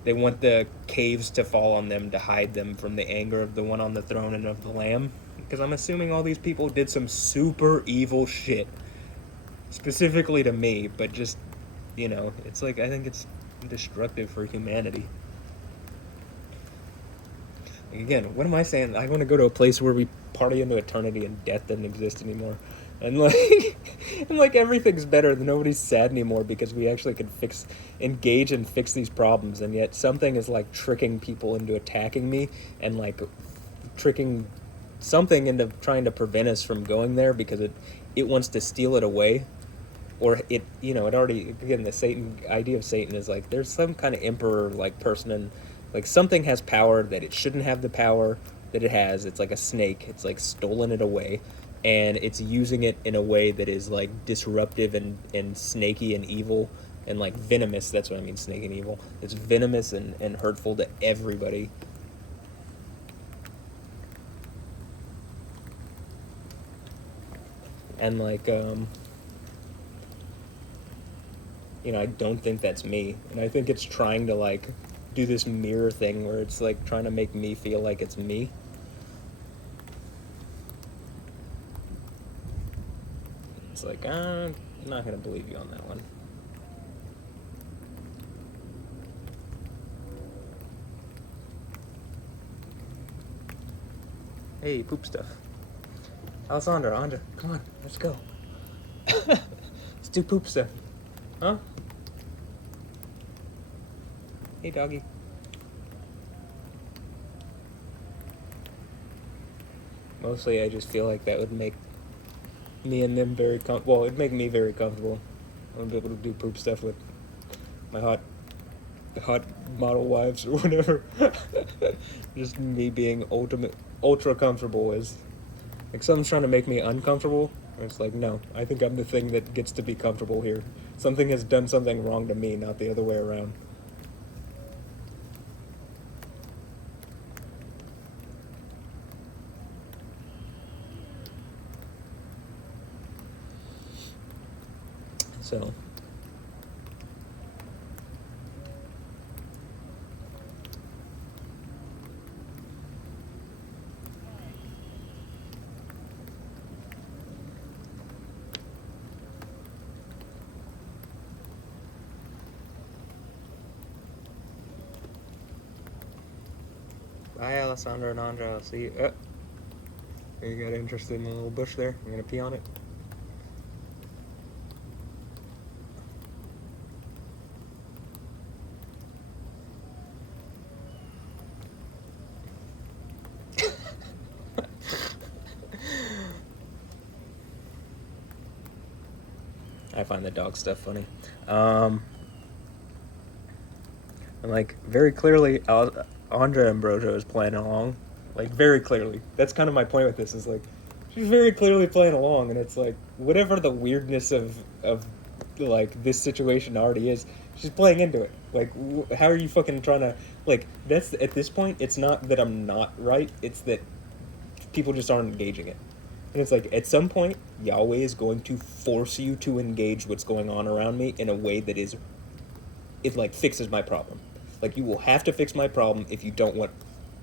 they want the caves to fall on them to hide them from the anger of the one on the throne and of the Lamb. Because I'm assuming all these people did some super evil shit specifically to me, but just, it's like, I think it's destructive for humanity. Again, what am I saying? I want to go to a place where we party into eternity and death doesn't exist anymore. And like, and like everything's better. Nobody's sad anymore because we actually can engage and fix these problems. And yet something is like tricking people into attacking me, and like tricking something into trying to prevent us from going there because it wants to steal it away. Or it already, again, the idea of Satan is like there's some kind of emperor like person, and like something has power that it shouldn't have the power that it has. It's like a snake. It's like stolen it away, and it's using it in a way that is like disruptive and snaky and evil and like venomous. That's what I mean, snake and evil. It's venomous and hurtful to everybody. And like I don't think that's me, and I think it's trying to like do this mirror thing where it's like trying to make me feel like it's me. It's like, I'm not gonna believe you on that one. Hey, poop stuff. Alessandra, Andra, come on, let's go. Let's do poop stuff. Huh? Hey, doggy. Mostly, I just feel like that would make me and them very well, it'd make me very comfortable. I would be able to do poop stuff with my hot model wives or whatever. Just me being ultra comfortable is like someone's trying to make me uncomfortable. It's like, no, I think I'm the thing that gets to be comfortable here. Something has done something wrong to me, not the other way around. So bye, Alessandra and Andra. I'll see you. You got interested in the little bush there? I'm gonna pee on it. I find the dog stuff funny. And like very clearly, Andra Ambrosio is playing along. Like very clearly. That's kind of my point with this. Is like she's very clearly playing along, and it's like whatever the weirdness of like this situation already is, she's playing into it. Like how are you fucking trying to like? That's at this point. It's not that I'm not right. It's that people just aren't engaging it. And it's like, at some point, Yahweh is going to force you to engage what's going on around me in a way that it like fixes my problem. Like, you will have to fix my problem if you don't want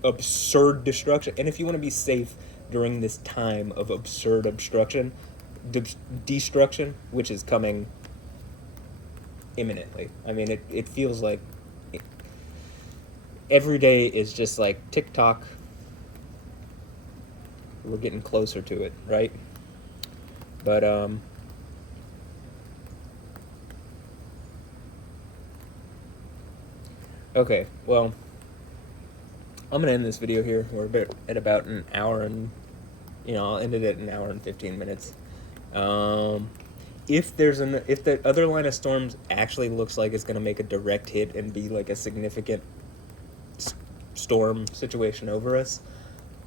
absurd destruction. And if you want to be safe during this time of absurd destruction, which is coming imminently. I mean, it feels like every day is just like tick-tock. We're getting closer to it, right? But Okay, well, I'm gonna end this video here. We're at about an hour and, I'll end it at an hour and 15 minutes. If the other line of storms actually looks like it's gonna make a direct hit and be like a significant storm situation over us,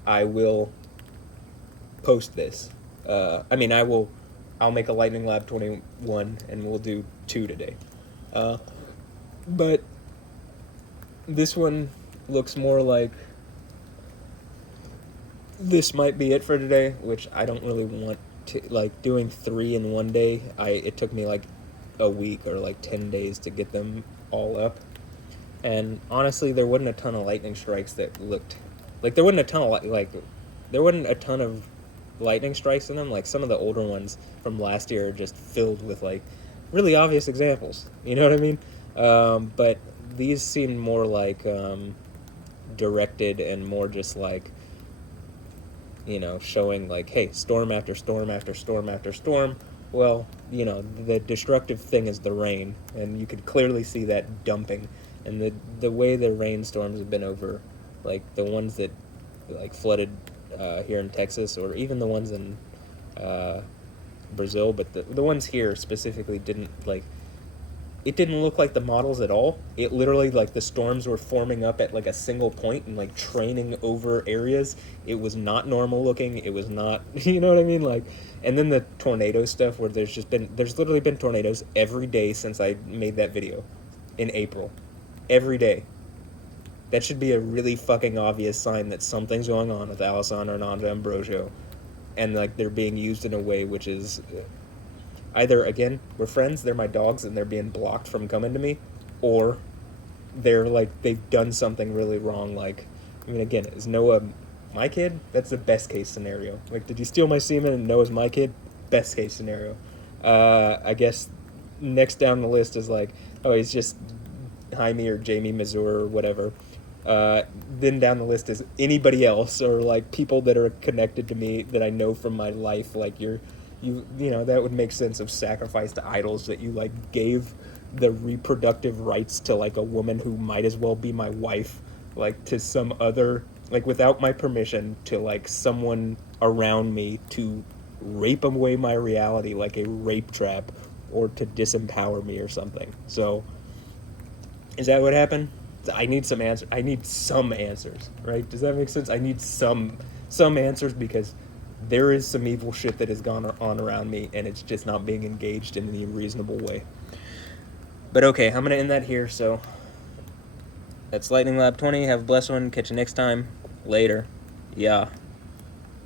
I will post this. I'll make a Lightning Lab 21 and we'll do 2 today. But this one looks more like this might be it for today, which I don't really want to, like, doing 3 in one day. It took me like a week or like 10 days to get them all up. And honestly, there wasn't a ton of lightning strikes that looked like there wasn't a ton of lightning strikes in them. Like, some of the older ones from last year are just filled with like really obvious examples. You know what I mean? But these seemed more like directed and more just like, showing like, hey, storm after storm after storm after storm. Well, the destructive thing is the rain, and you could clearly see that dumping. And the way the rainstorms have been over, like the ones that like flooded here in Texas, or even the ones in Brazil, but the ones here specifically didn't like. It didn't look like the models at all. It literally, like, the storms were forming up at like a single point and like training over areas. It was not normal looking. It was not, you know what I mean? Like, and then the tornado stuff where there's literally been tornadoes every day since I made that video in April. Every day. That should be a really fucking obvious sign that something's going on with Alessandro and Andre Ambrosio, and like they're being used in a way which is either, again, we're friends, they're my dogs, and they're being blocked from coming to me, or they're like, they've done something really wrong. Like, I mean, again, is Noah my kid? That's the best case scenario. Like, did you steal my semen and Noah's my kid? Best case scenario. I guess next down the list is like, oh, he's just Jaime or Jamie Mazur or whatever. Then down the list is anybody else, or like people that are connected to me that I know from my life. Like, that would make sense of sacrifice to idols, that you like gave the reproductive rights to like a woman who might as well be my wife, like to some other, like without my permission, to like someone around me to rape away my reality like a rape trap, or to disempower me or something. So is that what happened? I need some answers. I need some answers, right? Does that make sense? I need some answers, because there is some evil shit that has gone on around me, and it's just not being engaged in any reasonable way. But okay, I'm going to end that here, so that's Lightning Lab 20. Have a blessed one. Catch you next time. Later. Yeah.